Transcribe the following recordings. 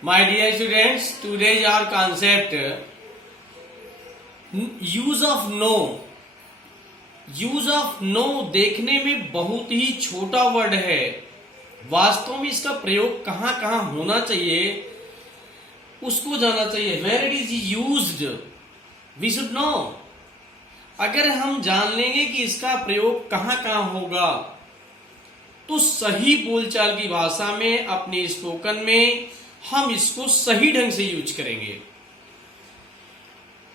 My dear students, today our concept use of no. Use of no देखने में बहुत ही छोटा वर्ड है, वास्तव में इसका प्रयोग कहां कहां होना चाहिए उसको जानना चाहिए। Where it is used we should know. अगर हम जान लेंगे कि इसका प्रयोग कहां कहां होगा तो सही बोलचाल की भाषा में अपने स्पोकन में हम इसको सही ढंग से यूज करेंगे।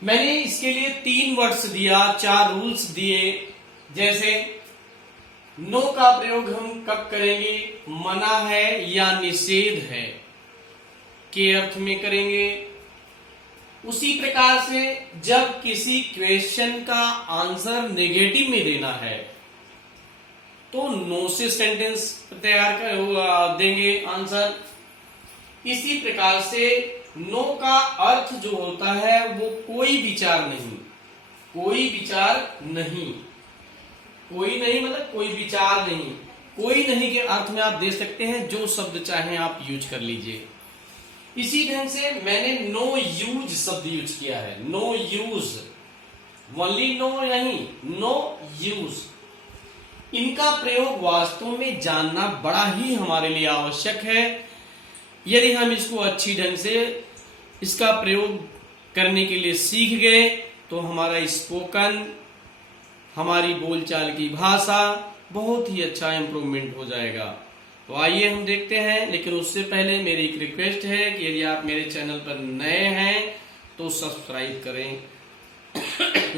मैंने इसके लिए 3 वर्ड्स दिया, 4 रूल्स दिए। जैसे नो का प्रयोग हम कब करेंगे, मना है या निषेध है के अर्थ में करेंगे। उसी प्रकार से जब किसी क्वेश्चन का आंसर नेगेटिव में देना है तो नो से सेंटेंस तैयार कर देंगे आंसर। इसी प्रकार से नो का अर्थ जो होता है वो कोई विचार नहीं, कोई विचार नहीं, कोई नहीं मतलब कोई विचार नहीं, कोई नहीं के अर्थ में आप दे सकते हैं, जो शब्द चाहें आप यूज कर लीजिए। इसी ढंग से मैंने नो यूज शब्द यूज किया है। नो यूज, ओनली नो नहीं, नो यूज। इनका प्रयोग वास्तव में जानना बड़ा ही हमारे लिए आवश्यक है। यदि हम इसको अच्छी ढंग से इसका प्रयोग करने के लिए सीख गए तो हमारा स्पोकन, हमारी बोलचाल की भाषा बहुत ही अच्छा इंप्रूवमेंट हो जाएगा। तो आइए हम देखते हैं, लेकिन उससे पहले मेरी एक रिक्वेस्ट है कि यदि आप मेरे चैनल पर नए हैं तो सब्सक्राइब करें,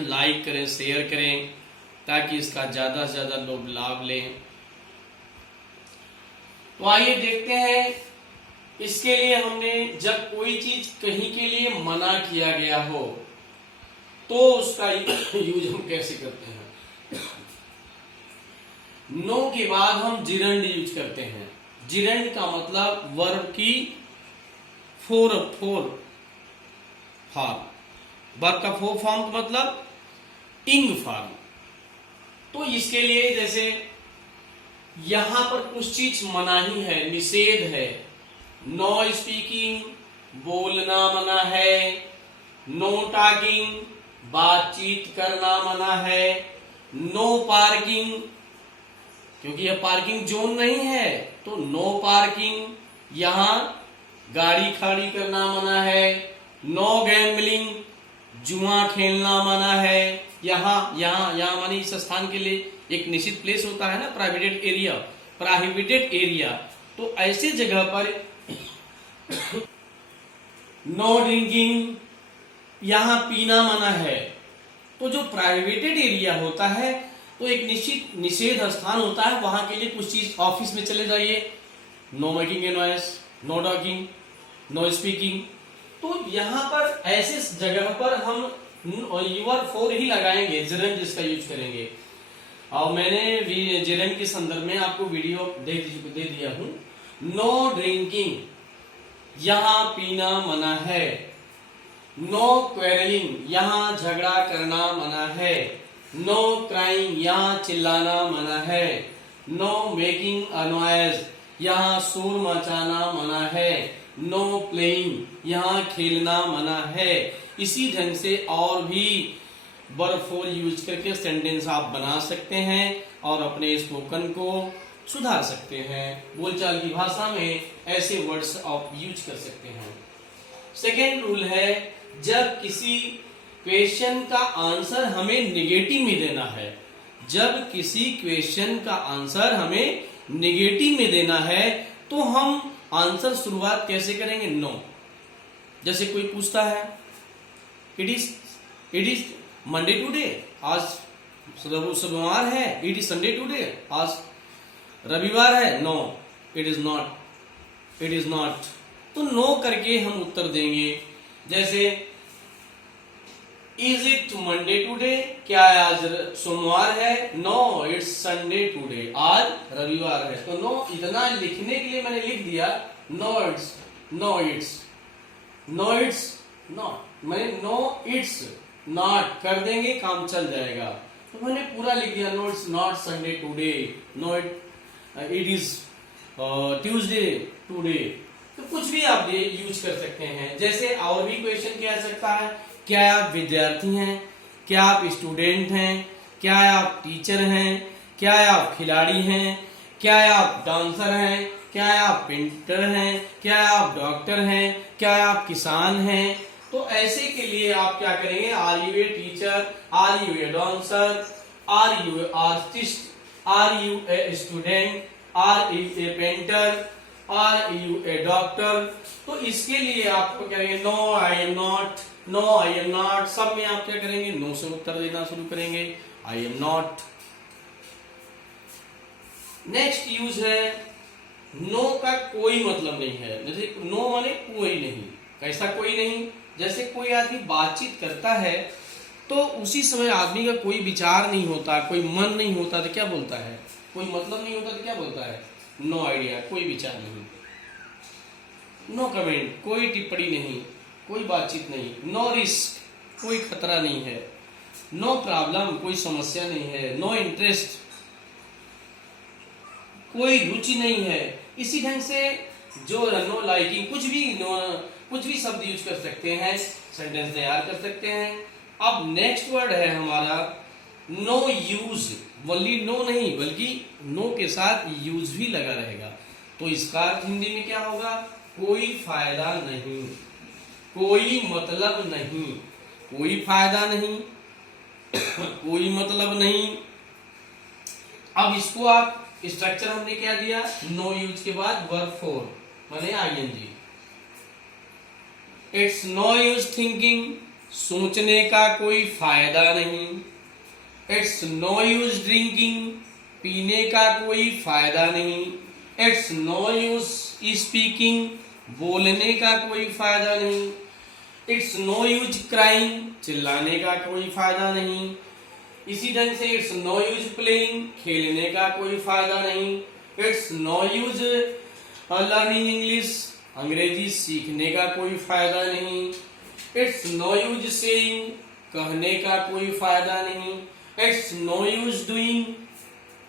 लाइक करें, शेयर करें, ताकि इसका ज्यादा से ज्यादा लोग लाभ लें। तो आइए देखते हैं। इसके लिए हमने जब कोई चीज कहीं के लिए मना किया गया हो तो उसका यूज हम कैसे करते हैं। नो के बाद हम जिरंड यूज करते हैं। जिरंड का मतलब वर्ब की फोर फॉर्म। वर्ब का फोर फॉर्म का मतलब इंग फॉर्म। तो इसके लिए जैसे यहां पर कुछ चीज मनाही है, निषेध है। नो स्पीकिंग, बोलना मना है। नो टॉकिंग, बातचीत करना मना है। नो पार्किंग, क्योंकि यह पार्किंग जोन नहीं है तो नो पार्किंग, यहां गाड़ी खड़ी करना मना है। नो गैम्बलिंग, जुआ खेलना मना है। यहां मानी इस स्थान के लिए एक निश्चित प्लेस होता है ना, प्रोहिबिटेड एरिया। तो ऐसे जगह पर नो ड्रिंकिंग, यहां पीना मना है। तो जो प्रोहिबिटेड एरिया होता है तो एक निश्चित निषेध स्थान होता है, वहां के लिए कुछ चीज ऑफिस में चले जाइए। No making a noise, no talking, no speaking. तो यहां पर ऐसे जगह पर हम यूर फोर ही लगाएंगे, जिरंड जिसका यूज करेंगे। और मैंने जिरंड के संदर्भ में आपको वीडियो दे दिया हूं। नो ड्रिंकिंग, यहां पीना मना है। नो क्वेरलिंग, यहां झगड़ा करना मना है। नो क्राइंग, यहां चिल्लाना मना है। नो मेकिंग अ नॉइज, यहां शोर मचाना मना है। नो प्लेइंग, यहां खेलना मना है। इसी ढंग से और भी वर्ब फोर यूज करके सेंटेंस आप बना सकते हैं और अपने स्पोकन को सुधार सकते हैं। बोलचाल की भाषा में ऐसे वर्ड्स आप यूज कर सकते हैं। सेकेंड रूल है, जब किसी क्वेश्चन का आंसर हमें निगेटिव में देना है, जब किसी क्वेश्चन का आंसर हमें निगेटिव में देना है तो हम आंसर शुरुआत कैसे करेंगे, नो। जैसे कोई पूछता है इट इज मंडे टुडे, आज सोमवार है। इट इज संडे टुडे, आज रविवार है। No, it is not, it is not. तो नो करके हम उत्तर देंगे। जैसे इज इट मंडे टुडे, क्या आज सोमवार है। नो, इट्स संडे टुडे, आज रविवार है। तो नो इतना लिखने के लिए मैंने लिख दिया no it's, no it's, no it's not, मैंने नो इट्स नॉट कर देंगे, काम चल जाएगा। तो मैंने पूरा लिख दिया no it's not Sunday today, no it is Tuesday today. तो कुछ भी आप ये यूज कर सकते हैं। जैसे और भी क्वेश्चन क्या आ सकता है, क्या आप विद्यार्थी हैं, क्या आप स्टूडेंट हैं, क्या आप टीचर हैं, क्या आप खिलाड़ी हैं, क्या आप डांसर हैं, क्या आप पेंटर हैं, क्या आप डॉक्टर हैं, क्या आप किसान हैं। तो ऐसे के लिए आप क्या करेंगे, are you a teacher, are you a dancer, are you a artist, are you a student, are you a painter, are you a doctor. तो इसके लिए आपको क्या करेंगे, no I am not, no I am not, सब में आप क्या करेंगे, नो से उत्तर देना शुरू करेंगे, आई एम नॉट। नेक्स्ट यूज है, नो का कोई मतलब नहीं है। जैसे नो माने कोई नहीं, कैसा कोई नहीं, जैसे कोई आदमी बातचीत करता है तो उसी समय आदमी का कोई विचार नहीं होता, कोई मन नहीं होता तो क्या बोलता है, कोई मतलब नहीं होता तो क्या बोलता है, नो आइडिया, कोई विचार नहीं, नो कमेंट, कोई टिप्पणी नहीं, कोई बातचीत नहीं, नो रिस्क, कोई खतरा नहीं है, नो प्रॉब्लम, कोई समस्या नहीं है, नो इंटरेस्ट, कोई रुचि नहीं है। इसी ढंग से जो नो लाइकिंग, कुछ भी शब्द यूज कर सकते हैं, सेंटेंस तैयार कर सकते हैं। अब नेक्स्ट वर्ड है हमारा नो यूज, वनली नो नहीं बल्कि नो के साथ यूज भी लगा रहेगा। तो इसका अर्थ हिंदी में क्या होगा, कोई फायदा नहीं, कोई मतलब नहीं, कोई फायदा नहीं, कोई मतलब नहीं। अब इसको आप स्ट्रक्चर हमने क्या दिया, नो यूज के बाद वर्ब फॉर्म माने ING. It's no use thinking, सोचने का कोई फायदा नहीं। इट्स नो यूज ड्रिंकिंग, पीने का कोई फायदा नहीं। इट्स नो यूज स्पीकिंग, बोलने का कोई फायदा नहीं। इट्स नो यूज क्राइंग, चिल्लाने का कोई फायदा नहीं। इसी ढंग से इट्स नो यूज प्लेइंग, खेलने का कोई फायदा नहीं। It's no use learning English, अंग्रेजी सीखने का कोई फायदा नहीं। इट्स नो यूज सेइंग, कहने का कोई फायदा नहीं। इट्स नो यूज डूइंग,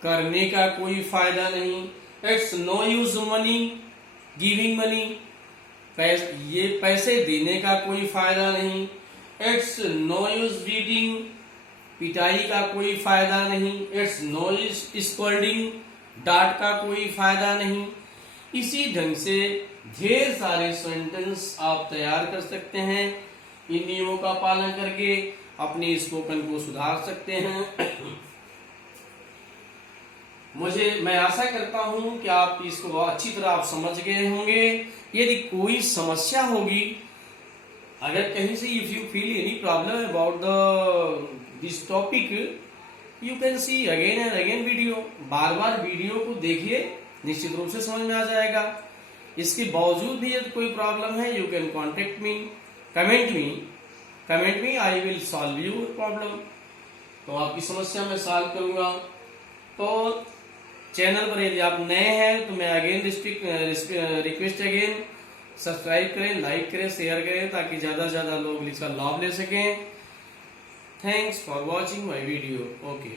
करने का कोई फायदा नहीं। It's no use money, giving money, ये पैसे देने का कोई फायदा नहीं। इट्स नो यूज बीटिंग, पिटाई का कोई फायदा नहीं। इट्स नो यूज स्कोल्डिंग, डांट का कोई फायदा नहीं। इसी ढंग से ढेर सारे सेंटेंस आप तैयार कर सकते हैं। इन नियमों का पालन करके अपने स्पोकन को सुधार सकते हैं। मैं आशा करता हूं कि आप इसको अच्छी तरह आप समझ गए होंगे। यदि कोई समस्या होगी, अगर कहीं से if you feel any problem about this topic, you can see again and again video. Bar bar video को देखिए, निश्चित रूप से समझ में आ जाएगा। इसके बावजूद भी यदि कोई प्रॉब्लम है, you can contact me, comment me, I will solve your problem. तो आपकी समस्या मैं सॉल्व करूंगा। तो चैनल पर यदि आप नए हैं तो मैं अगेन रिक्वेस्ट अगेन सब्सक्राइब करें, लाइक करें, शेयर करें, ताकि ज्यादा से ज्यादा लोग इसका लाभ ले सकें। Thanks for watching my video. Okay.